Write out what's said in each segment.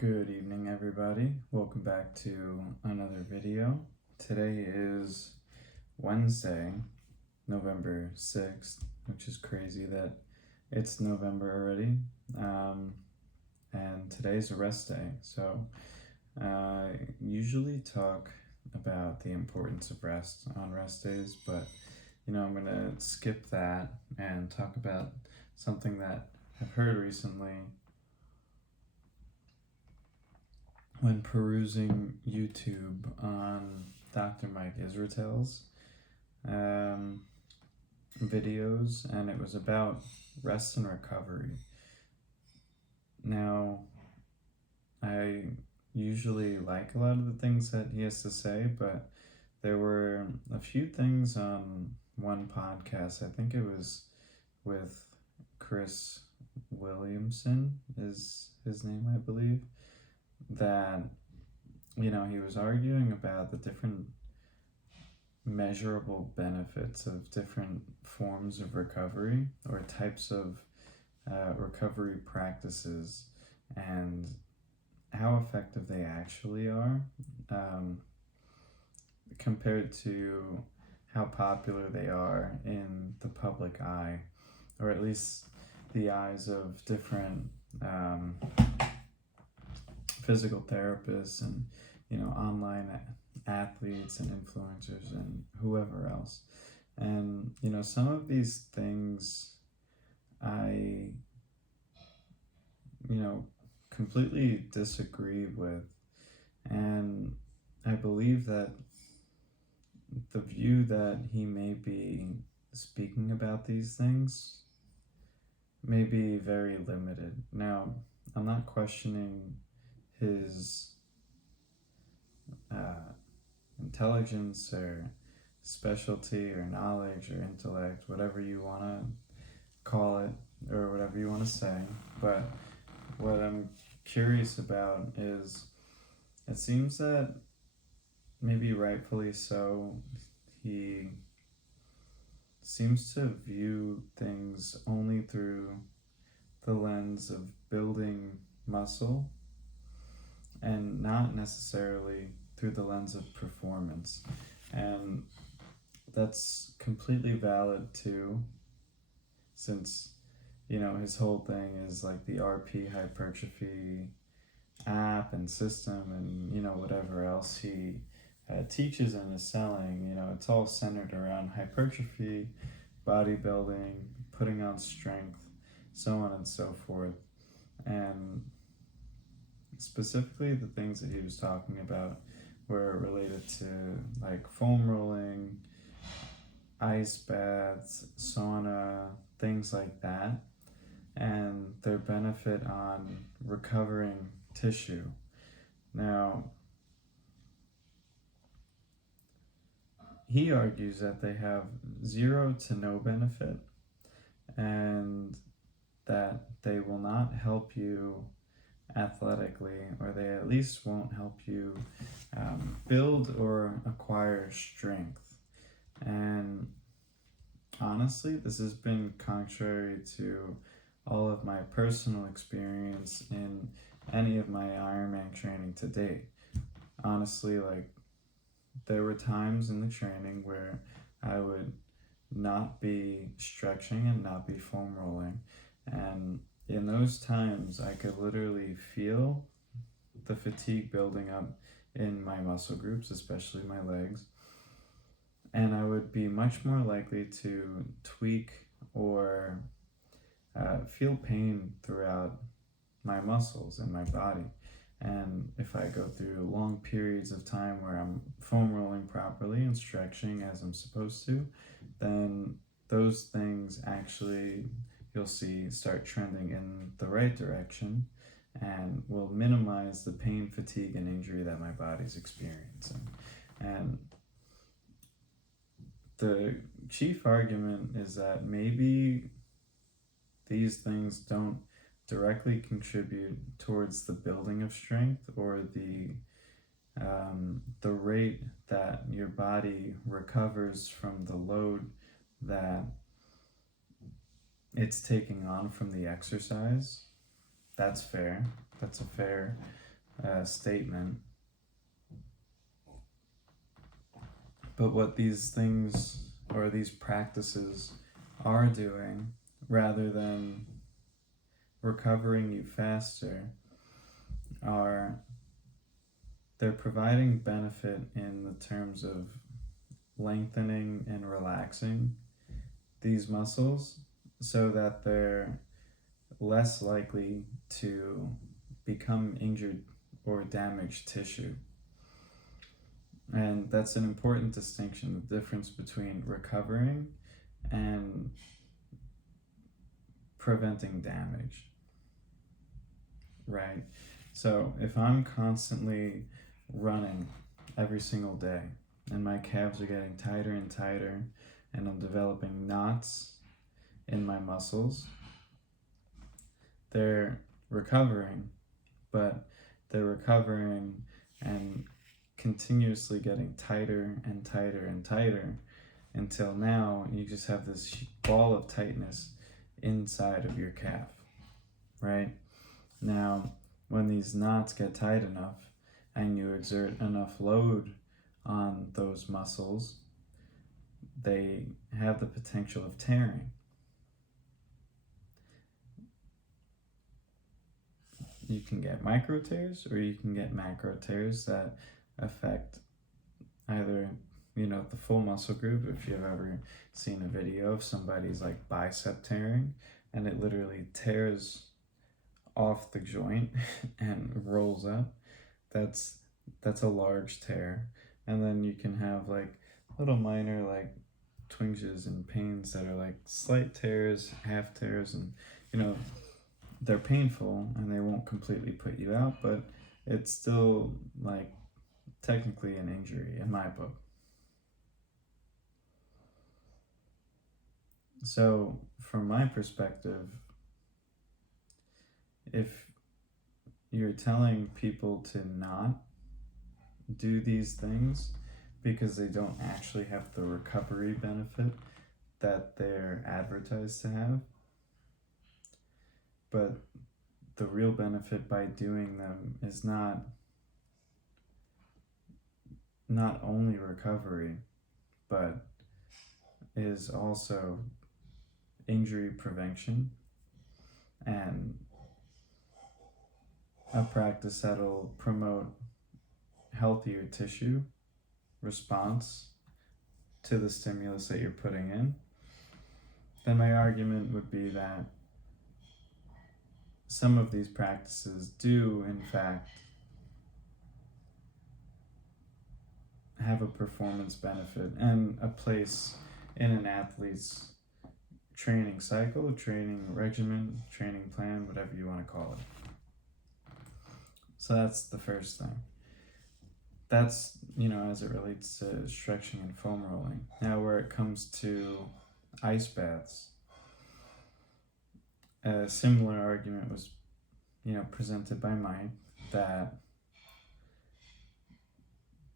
Good evening, everybody. Welcome back to another video. Today is Wednesday, November 6th, which is crazy that it's November already. And today's a rest day. So I usually talk about the importance of rest on rest days, but I'm going to skip that and talk about something that I've heard recently when perusing YouTube on Dr. Mike Israetel's videos, and it was about rest and recovery. Now, I usually like a lot of the things that he has to say, but there were a few things on one podcast, I think it was with Chris Williamson is his name, I believe, that he was arguing about the different measurable benefits of different forms of recovery or types of recovery practices and how effective they actually are compared to how popular they are in the public eye, or at least the eyes of different physical therapists and online athletes and influencers and whoever else. And some of these things I completely disagree with, and I believe that the view that he may be speaking about these things may be very limited. Now, I'm not questioning his intelligence or specialty or knowledge or intellect, whatever you want to call it or whatever you want to say, but what I'm curious about is it seems that maybe rightfully so, he seems to view things only through the lens of building muscle and not necessarily through the lens of performance. And that's completely valid too, since his whole thing is like the RP hypertrophy app and system and whatever else he teaches and is selling. It's all centered around hypertrophy, bodybuilding, putting on strength, so on and so forth. And specifically the things that he was talking about were related to like foam rolling, ice baths, sauna, things like that, and their benefit on recovering tissue. Now, he argues that they have zero to no benefit and that they will not help you athletically, or they at least won't help you build or acquire strength. And honestly, this has been contrary to all of my personal experience in any of my Ironman training to date. Honestly, there were times in the training where I would not be stretching and not be foam rolling, and in those times I could literally feel the fatigue building up in my muscle groups, especially my legs, and I would be much more likely to tweak or feel pain throughout my muscles and my body. And if I go through long periods of time where I'm foam rolling properly and stretching as I'm supposed to, then those things actually, you'll see, start trending in the right direction and will minimize the pain, fatigue, and injury that my body's experiencing. And the chief argument is that maybe these things don't directly contribute towards the building of strength or the rate that your body recovers from the load that it's taking on from the exercise. That's fair. That's a fair statement. But what these things or these practices are doing, rather than recovering you faster, they're providing benefit in the terms of lengthening and relaxing these muscles so that they're less likely to become injured or damaged tissue. And that's an important distinction, the difference between recovering and preventing damage, right? So if I'm constantly running every single day and my calves are getting tighter and tighter and I'm developing knots in my muscles, they're recovering, but they're recovering and continuously getting tighter and tighter and tighter until now you just have this ball of tightness inside of your calf, right? Now, when these knots get tight enough and you exert enough load on those muscles, they have the potential of tearing. You can get micro tears or you can get macro tears that affect either, the full muscle group. If you've ever seen a video of somebody's like bicep tearing and it literally tears off the joint and rolls up, that's a large tear. And then you can have like little minor like twinges and pains that are like slight tears, half tears, and they're painful and they won't completely put you out, but it's still like technically an injury in my book. So from my perspective, if you're telling people to not do these things because they don't actually have the recovery benefit that they're advertised to have, but the real benefit by doing them is not only recovery, but is also injury prevention and a practice that'll promote healthier tissue response to the stimulus that you're putting in, then my argument would be that some of these practices do, in fact, have a performance benefit and a place in an athlete's training cycle, training regimen, training plan, whatever you want to call it. So that's the first thing. That's, as it relates to stretching and foam rolling. Now, where it comes to ice baths, a similar argument was, presented by Mike that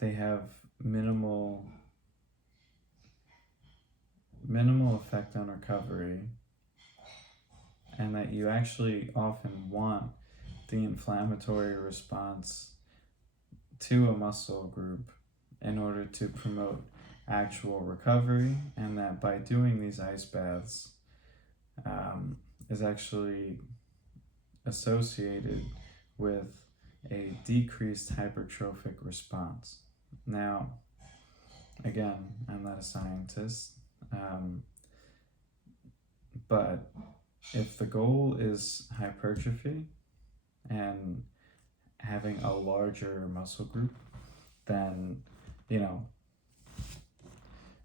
they have minimal effect on recovery, and that you actually often want the inflammatory response to a muscle group in order to promote actual recovery, and that by doing these ice baths is actually associated with a decreased hypertrophic response. Now, again, I'm not a scientist, but if the goal is hypertrophy and having a larger muscle group, then,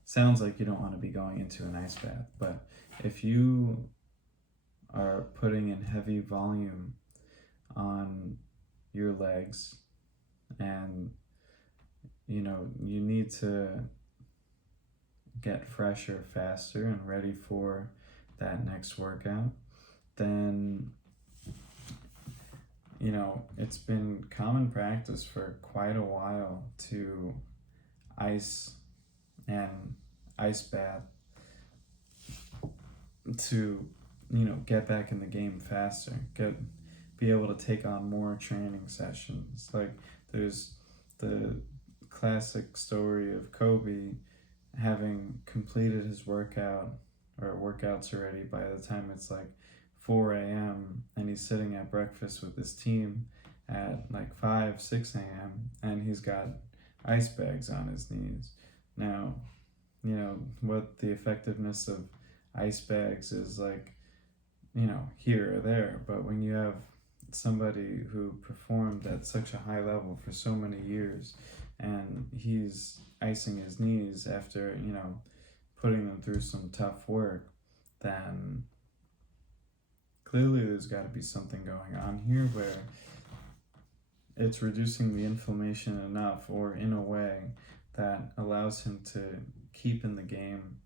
sounds like you don't want to be going into an ice bath. But if you are putting in heavy volume on your legs and, you need to get fresher faster and ready for that next workout, then it's been common practice for quite a while to ice bath to get back in the game faster, get be able to take on more training sessions. Like there's the classic story of Kobe having completed his workout or workouts already by the time it's like 4 a.m. and he's sitting at breakfast with his team at like 5, 6 a.m. and he's got ice bags on his knees. Now, what the effectiveness of ice bags is like, here or there, but when you have somebody who performed at such a high level for so many years and he's icing his knees after, putting them through some tough work, then clearly there's got to be something going on here where it's reducing the inflammation enough or in a way that allows him to keep in the game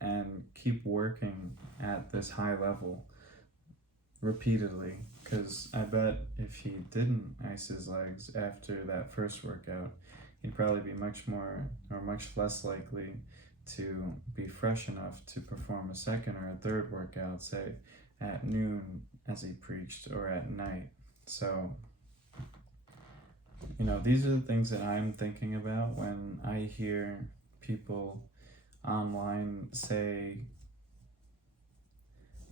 and keep working at this high level repeatedly. Because I bet if he didn't ice his legs after that first workout, he'd probably be much less likely to be fresh enough to perform a second or a third workout, say at noon as he preached, or at night. So, these are the things that I'm thinking about when I hear people online say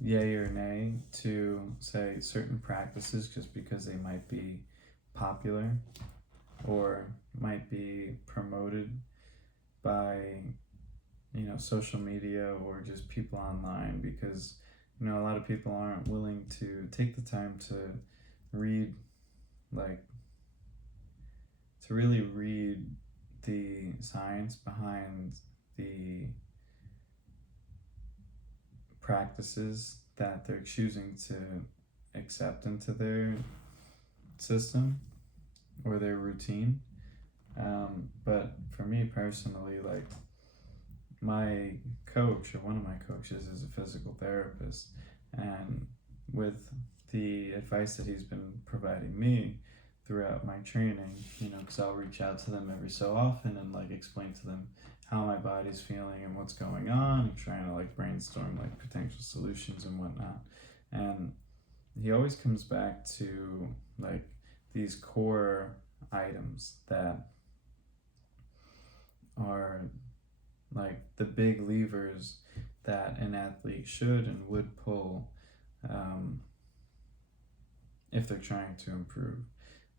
yay or nay to, say, certain practices just because they might be popular or might be promoted by social media or just people online, because a lot of people aren't willing to take the time to read, to really read the science behind the practices that they're choosing to accept into their system or their routine. But for me personally, my coach, or one of my coaches, is a physical therapist, and with the advice that he's been providing me throughout my training, because I'll reach out to them every so often and explain to them how my body's feeling and what's going on, and trying to brainstorm potential solutions and whatnot. And he always comes back to these core items that are the big levers that an athlete should and would pull if they're trying to improve.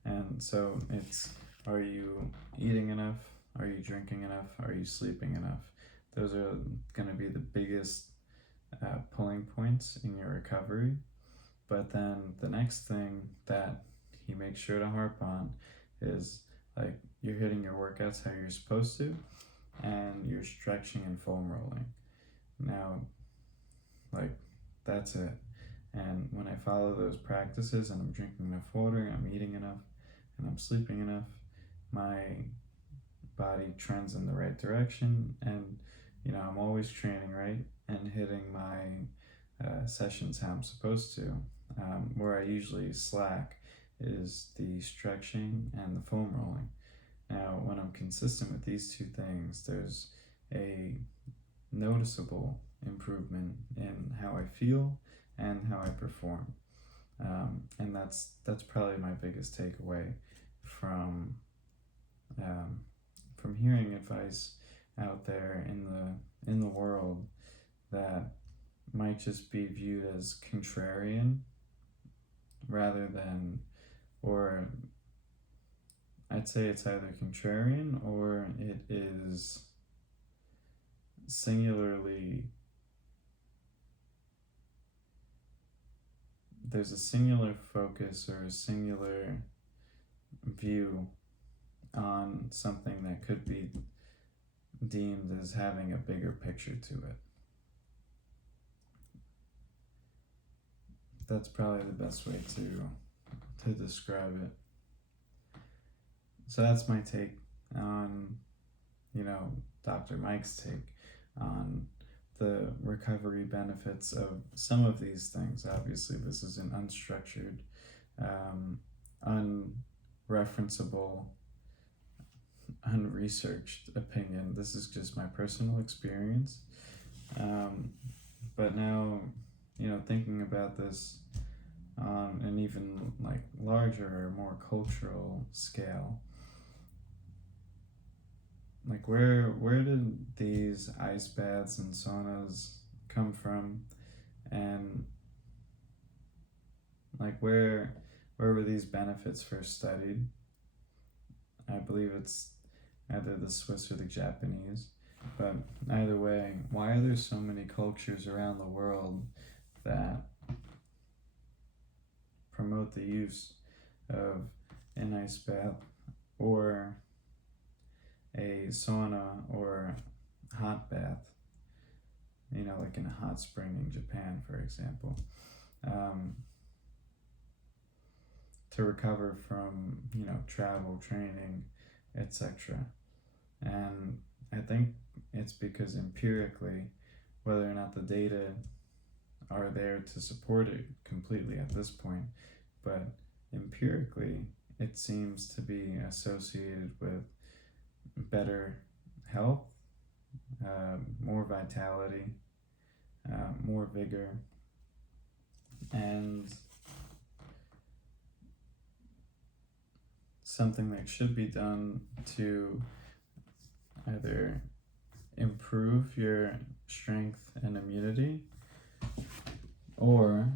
And so it's, are you eating enough? Are you drinking enough? Are you sleeping enough? Those are going to be the biggest pulling points in your recovery. But then the next thing that he makes sure to harp on is you're hitting your workouts how you're supposed to, and you're stretching and foam rolling. Now, that's it. And when I follow those practices and I'm drinking enough water, I'm eating enough, and I'm sleeping enough, my body trends in the right direction, and I'm always training right and hitting my sessions how I'm supposed to. Where I usually slack is the stretching and the foam rolling. Now, when I'm consistent with these two things, there's a noticeable improvement in how I feel and how I perform. And that's probably my biggest takeaway from hearing advice out there in the world that might just be viewed as contrarian rather than, or I'd say it's either contrarian or it is singularly, there's a singular focus or a singular view on something that could be deemed as having a bigger picture to it. That's probably the best way to describe it. So that's my take on, Dr. Mike's take on the recovery benefits of some of these things. Obviously, this is an unstructured, unreferenceable, unresearched opinion. This is just my personal experience. But now, thinking about this on an even like larger or more cultural scale, like where did these ice baths and saunas come from, and like where were these benefits first studied? I believe it's either the Swiss or the Japanese, but either way, why are there so many cultures around the world that promote the use of an ice bath or a sauna or hot bath, like in a hot spring in Japan, for example, to recover from, travel, training, etc. And I think it's because empirically, whether or not the data are there to support it completely at this point, but empirically, it seems to be associated with better health, more vitality, more vigor, and something that should be done to either improve your strength and immunity or,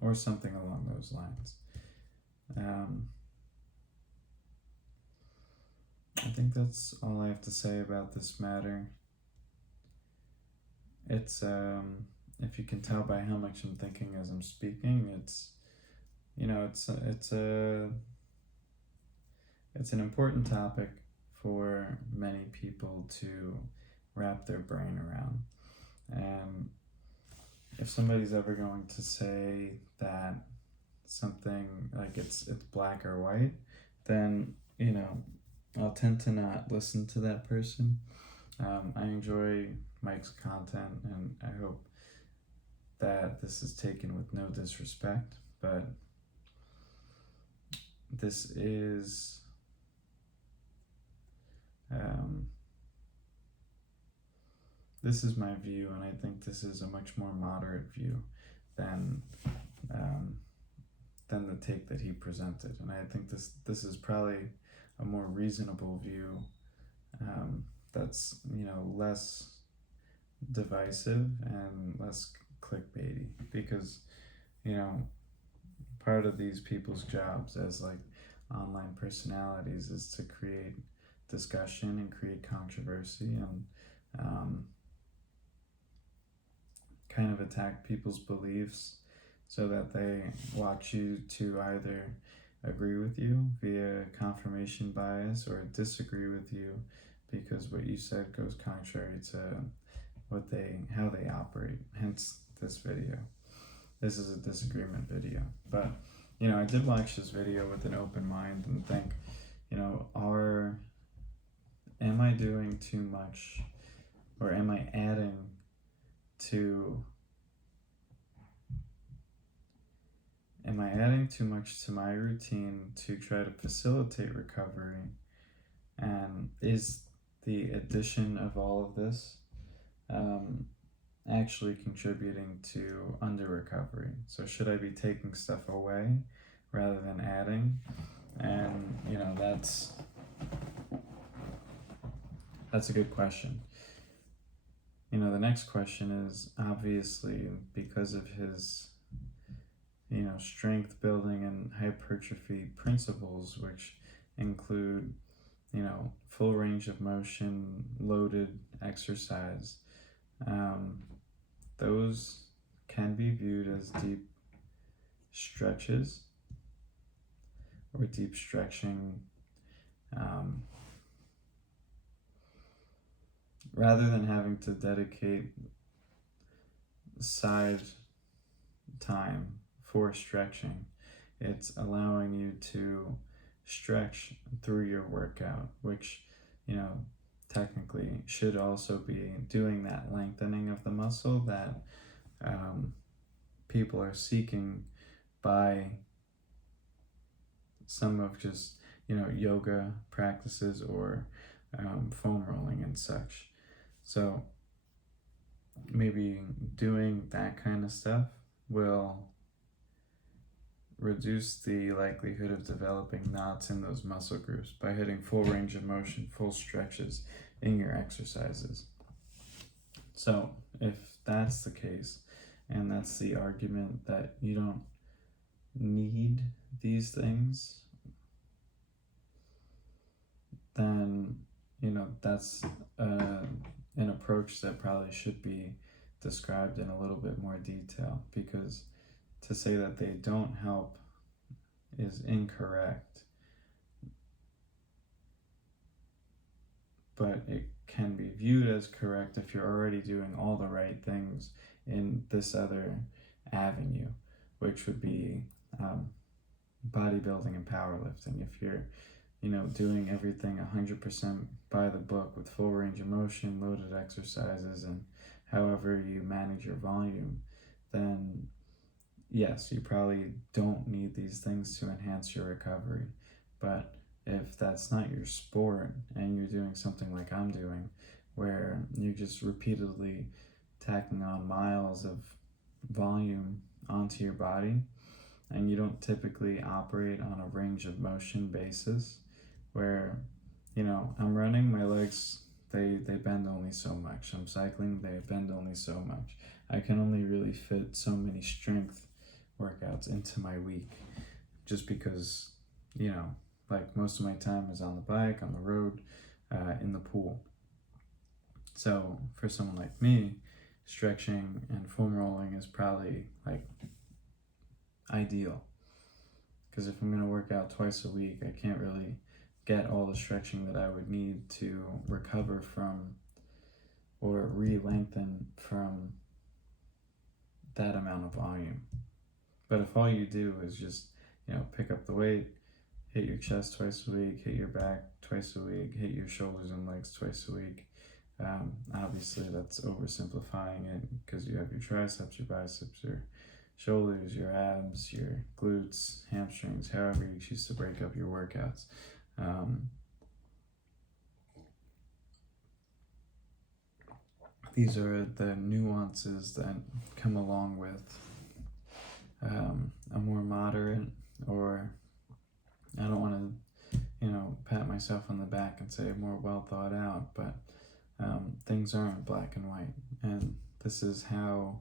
or something along those lines. I think that's all I have to say about this matter. It's, if you can tell by how much I'm thinking as I'm speaking, it's an important topic for many people to wrap their brain around. And if somebody's ever going to say that something like it's black or white, then I'll tend to not listen to that person. I enjoy Mike's content, and I hope that this is taken with no disrespect, but this is my view, and I think this is a much more moderate view than the take that he presented. And I think this is probably a more reasonable view, that's less divisive and less clickbaity, because part of these people's jobs as like online personalities is to create discussion and create controversy and kind of attack people's beliefs so that they watch you to either agree with you via confirmation bias or disagree with you because what you said goes contrary to how they operate. Hence this video. This is a disagreement video. But I did watch this video with an open mind and think, am I doing too much, or am I adding too much to my routine to try to facilitate recovery? And is the addition of all of this actually contributing to under recovery? So should I be taking stuff away rather than adding? And that's a good question. The next question is, obviously, because of his strength building and hypertrophy principles, which include full range of motion, loaded exercise, those can be viewed as deep stretches or deep stretching, rather than having to dedicate side time for stretching. It's allowing you to stretch through your workout, which technically should also be doing that lengthening of the muscle that people are seeking by some of just yoga practices or foam rolling and such. So maybe maybe doing that kind of stuff will reduce the likelihood of developing knots in those muscle groups by hitting full range of motion, full stretches in your exercises. So if that's the case, and that's the argument that you don't need these things, then that's an approach that probably should be described in a little bit more detail, because to say that they don't help is incorrect, but it can be viewed as correct if you're already doing all the right things in this other avenue, which would be bodybuilding and powerlifting. If you're doing everything 100% by the book with full range of motion, loaded exercises, and however you manage your volume, then yes, you probably don't need these things to enhance your recovery. But if that's not your sport and you're doing something like I'm doing, where you're just repeatedly tacking on miles of volume onto your body, and you don't typically operate on a range of motion basis, where I'm running, my legs they bend only so much. I'm cycling, they bend only so much. I can only really fit so many strength workouts into my week, just because like most of my time is on the bike, on the road, in the pool. So for someone like me, stretching and foam rolling is probably like ideal, because if I'm going to work out twice a week, I can't really get all the stretching that I would need to recover from or re-lengthen from that amount of volume. But if all you do is just pick up the weight, hit your chest twice a week, hit your back twice a week, hit your shoulders and legs twice a week, obviously that's oversimplifying it, because you have your triceps, your biceps, your shoulders, your abs, your glutes, hamstrings, however you choose to break up your workouts. These are the nuances that come along with a more moderate, or I don't want to pat myself on the back and say more well thought out, but things aren't black and white, and this is how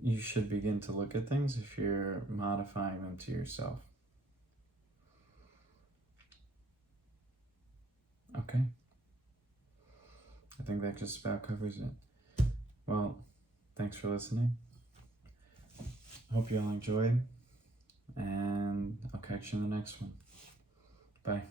you should begin to look at things if you're modifying them to yourself. Okay, I think that just about covers it. Well, thanks for listening. Hope you all enjoyed, and I'll catch you in the next one. Bye.